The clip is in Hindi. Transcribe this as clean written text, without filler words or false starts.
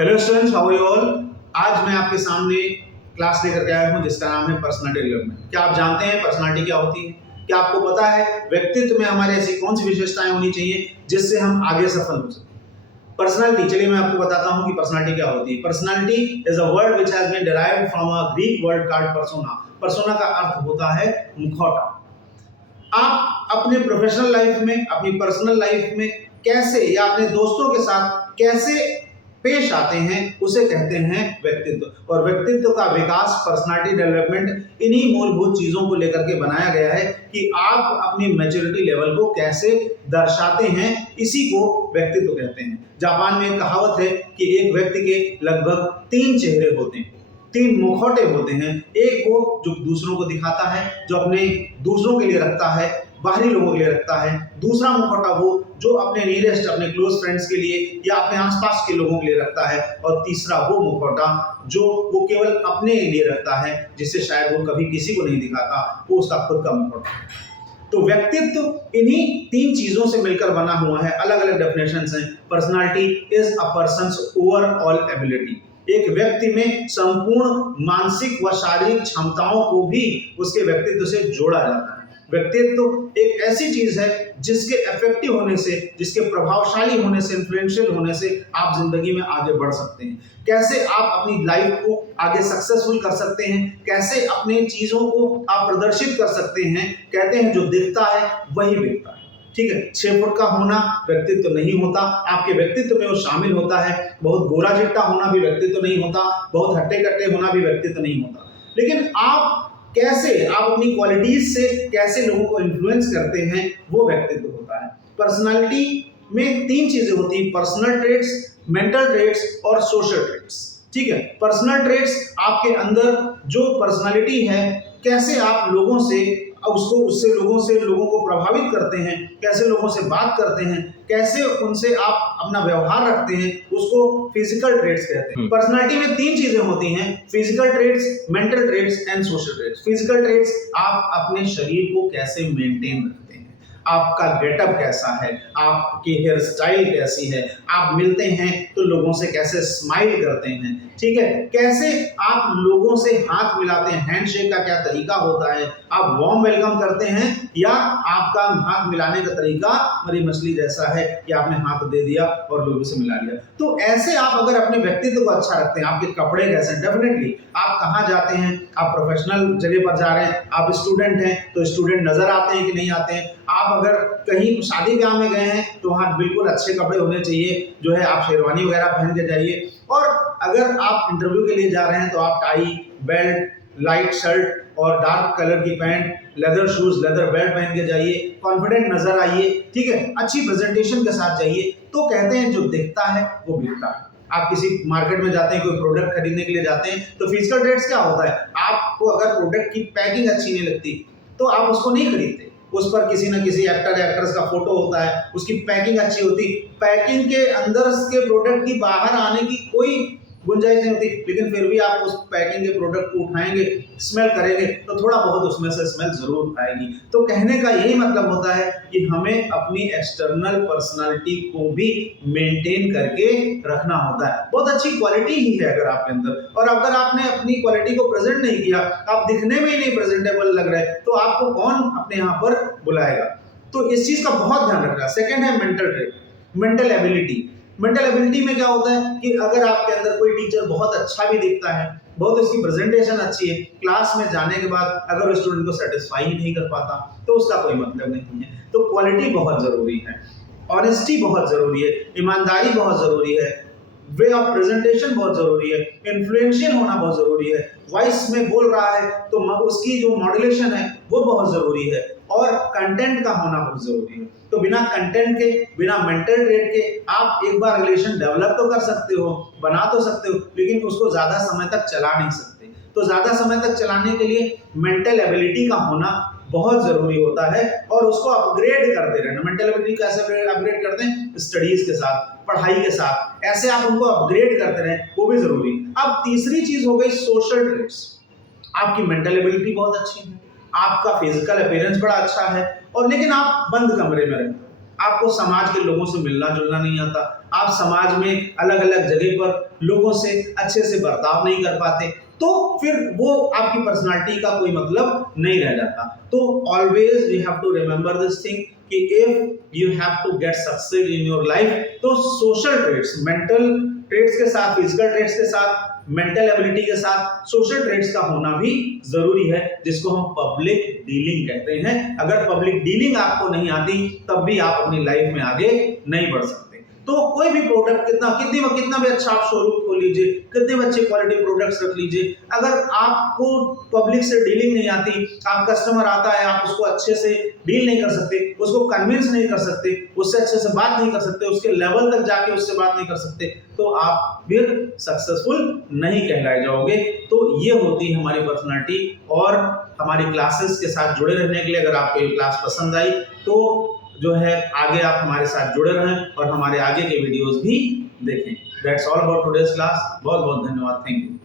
Hello students, how are you all. आज मैं आपके सामने क्लास लेकर के आया हूं जिसका नाम है पर्सनालिटी डेवलपमेंट। क्या आप जानते हैं पर्सनालिटी क्या होती है? क्या आपको पता है व्यक्तित्व में हमारे ऐसी कौन सी विशेषताएं होनी चाहिए जिससे हम आगे सफल हो सकें? पर्सनालिटी, चलिए मैं आपको बताता हूं कि पर्सनालिटी क्या होती है। Personality is a word which has been derived from a Greek word called persona. Persona का अर्थ होता है मुखौटा। आप अपने प्रोफेशनल लाइफ में, अपनी पर्सनल लाइफ में कैसे या अपने दोस्तों के साथ कैसे पेश आते हैं उसे कहते हैं व्यक्तित्व। और व्यक्तित्व का विकास, पर्सनालिटी डेवलपमेंट इन्हीं मूलभूत चीजों को लेकर के बनाया गया है कि आप अपनी मैच्योरिटी लेवल को कैसे दर्शाते हैं, इसी को व्यक्तित्व कहते हैं। जापान में एक कहावत है कि एक व्यक्ति के लगभग 3 चेहरे होते हैं, 3 मुखौटे होते हैं। एक वो जो दूसरों को दिखाता है, जो अपने दूसरों के लिए रखता है, बाहरी लोगों के लिए रखता है। दूसरा मुखौटा वो जो अपने नियरेस्ट, अपने क्लोज फ्रेंड्स के लिए या अपने आसपास के लोगों के लिए रखता है। और तीसरा वो मुखौटा जो वो केवल अपने लिए रखता है, जिससे शायद वो कभी किसी को नहीं दिखाता, वो उसका खुद का मुखौटा। तो व्यक्तित्व इन्हीं 3 चीजों से मिलकर बना हुआ है। अलग अलग डेफिनेशंस हैं। Personality is a persons overall ability. एक व्यक्ति में संपूर्ण मानसिक व शारीरिक क्षमताओं को भी उसके व्यक्तित्व से जोड़ा जाता है। व्यक्तित्व एक ऐसी चीज है जिसके इफेक्टिव होने से, जिसके प्रभावशाली होने से, इन्फ्लुएंशियल होने से आप जिंदगी में आगे बढ़ सकते हैं। कैसे आप अपनी लाइफ को आगे सक्सेसफुल कर सकते हैं, कैसे अपने चीजों को आप प्रदर्शित कर सकते हैं। कहते हैं जो दिखता है वही बिकता है। ठीक है, 6 फुट का होना व्यक्तित्व नहीं होता। आपके व्यक्तित्व में वो शामिल होता है। बहुत गोरा चिट्टा होना भी व्यक्तित्व नहीं होता, बहुत हट्टे कट्टे होना भी व्यक्तित्व नहीं होता। लेकिन आप कैसे, आप अपनी क्वालिटीज से कैसे लोगों को इन्फ्लुएंस करते हैं, वो व्यक्तित्व होता है। पर्सनालिटी में 3 चीजें होती हैं: पर्सनल ट्रेट्स, मेंटल ट्रेट्स और सोशल ट्रेट्स। ठीक है, पर्सनल ट्रेट्स आपके अंदर जो पर्सनालिटी है, कैसे आप लोगों से लोगों को प्रभावित करते हैं, कैसे लोगों से बात करते हैं, कैसे उनसे आप अपना व्यवहार रखते हैं, उसको फिजिकल ट्रेट्स कहते हैं। पर्सनालिटी में 3 चीजें होती हैं: physical traits, mental traits and social traits. Physical traits, आप अपने शरीर को कैसे मेंटेन रखते हैं, आपका गेटअप कैसा है, आपकी हेयर स्टाइल कैसी है, आप मिलते हैं तो लोगों से कैसे स्माइल करते हैं। ठीक है, कैसे आप लोगों से हाथ मिलाते हैं, हैंडशेक का क्या तरीका होता है, आप वार्म वेलकम करते हैं या आपका हाथ मिलाने का तरीका मरी मछली जैसा है कि आपने हाथ दे दिया और लोगों से मिला लिया। तो ऐसे आप अगर अपने व्यक्तित्व को अच्छा रखते हैं, आपके कपड़े कैसे, डेफिनेटली आप कहाँ जाते हैं, आप प्रोफेशनल जगह पर जा रहे हैं, आप स्टूडेंट हैं तो स्टूडेंट नजर आते हैं कि नहीं आते हैं। आप अगर कहीं शादी ब्याह में गए हैं तो वहाँ बिल्कुल अच्छे कपड़े होने चाहिए, जो है आप शेरवानी वगैरह पहन के जाइए। और अगर आप इंटरव्यू के लिए जा रहे हैं तो आप टाई, बेल्ट, लाइट शर्ट और डार्क कलर की pant, leather shoes, leather belt पहन के जाइए, कॉन्फिडेंट नजर आइए। ठीक है, अच्छी प्रेजेंटेशन के साथ जाइए। तो कहते हैं जो दिखता है वो बिकता है। आप किसी मार्केट में जाते हैं, कोई प्रोडक्ट खरीदने के लिए जाते हैं, तो फिजिकल ट्रेट्स क्या होता है, आपको अगर प्रोडक्ट की पैकिंग अच्छी नहीं लगती तो आप उसको नहीं खरीदते। उस पर किसी न किसी एक्ट्रेस का फोटो होता है, उसकी पैकिंग अच्छी होती, पैकिंग के अंदर के प्रोडक्ट की बाहर आने की कोई गुंजाइश नहीं होती, लेकिन फिर भी आप उस पैकिंग के प्रोडक्ट को उठाएंगे, स्मेल करेंगे तो थोड़ा बहुत उसमें से स्मेल जरूर आएगी। तो कहने का यही मतलब होता है कि हमें अपनी एक्सटर्नल पर्सनालिटी को भी मेंटेन करके रखना होता है। बहुत अच्छी क्वालिटी ही है अगर आपके अंदर, और अगर आपने अपनी क्वालिटी को प्रेजेंट नहीं किया, आप दिखने में ही नहीं प्रेजेंटेबल लग रहे, तो आपको कौन अपने यहाँ पर बुलाएगा। तो इस चीज का बहुत ध्यान रखना। सेकेंड है mental trait, mental ability. Mental ability में क्या होता है कि अगर आपके अंदर कोई टीचर बहुत अच्छा भी दिखता है, बहुत उसकी प्रेजेंटेशन अच्छी है, क्लास में जाने के बाद अगर स्टूडेंट को सेटिस्फाई ही नहीं कर पाता तो उसका कोई मतलब नहीं है। तो क्वालिटी बहुत जरूरी है, ऑनेस्टी बहुत जरूरी है, ईमानदारी बहुत जरूरी है, वे ऑफ प्रेजेंटेशन बहुत जरूरी है, इन्फ्लुएंशियल होना बहुत जरूरी है, वॉइस में बोल रहा है तो उसकी जो मॉड्यूलेशन है वो बहुत जरूरी है, और कंटेंट का होना बहुत जरूरी है। तो बिना कंटेंट के, बिना मेंटल ट्रेट के आप एक बार रिलेशन डेवलप तो कर सकते हो, बना तो सकते हो, लेकिन उसको ज्यादा समय तक चला नहीं सकते। तो ज्यादा समय तक चलाने के लिए मेंटल एबिलिटी का होना बहुत जरूरी होता है, और उसको अपग्रेड करते रहना। मेंटल एबिलिटी कैसे अपग्रेड करते हैं? स्टडीज के साथ, पढ़ाई के साथ, ऐसे आप उनको अपग्रेड करते रहें, वो भी जरूरी। अब तीसरी चीज हो गई सोशल ट्रेट्स। आपकी मेंटल एबिलिटी बहुत अच्छी है, आपका फिजिकल अपीयरेंस बड़ा अच्छा है, और लेकिन आप बंद कमरे में रहते हो, आपको समाज के लोगों से मिलना जुलना नहीं आता, आप समाज में अलग अलग जगह पर लोगों से अच्छे से बर्ताव नहीं कर पाते, तो फिर वो आपकी पर्सनालिटी का कोई मतलब नहीं रह जाता। तो always we have to remember this thing कि if you have to get success in your life, तो सोशल ट्रेड्स, मेंटल ट्रेड्स के साथ, फिजिकल ट्रेड्स के साथ, मेंटल एबिलिटी के साथ सोशल ट्रेड्स का होना भी जरूरी है, जिसको हम पब्लिक डीलिंग कहते हैं। अगर पब्लिक डीलिंग आपको नहीं आती तब भी आप अपनी लाइफ में आगे नहीं बढ़ सकते। तो कोई भी प्रोडक्ट कितना भी अच्छा आप शोरूम खोल लीजिए, कितने भी अच्छे क्वालिटी प्रोडक्ट्स रख लीजिए, अगर आपको पब्लिक से डीलिंग नहीं आती, आप कस्टमर आता है, आप उसको अच्छे से डील नहीं कर सकते, उसको कन्विंस नहीं कर सकते, उससे अच्छे से बात नहीं कर सकते, उसके लेवल तक जाके उससे बात नहीं कर सकते, तो आप फिर सक्सेसफुल नहीं कहलाए जाओगे। तो ये होती है हमारी पर्सनालिटी। और हमारी क्लासेस के साथ जुड़े रहने के लिए, अगर आपको ये क्लास पसंद आई तो जो है आगे आप हमारे साथ जुड़े रहें और हमारे आगे के वीडियोस भी देखें। That's all about today's class. बहुत बहुत धन्यवाद। Thank you.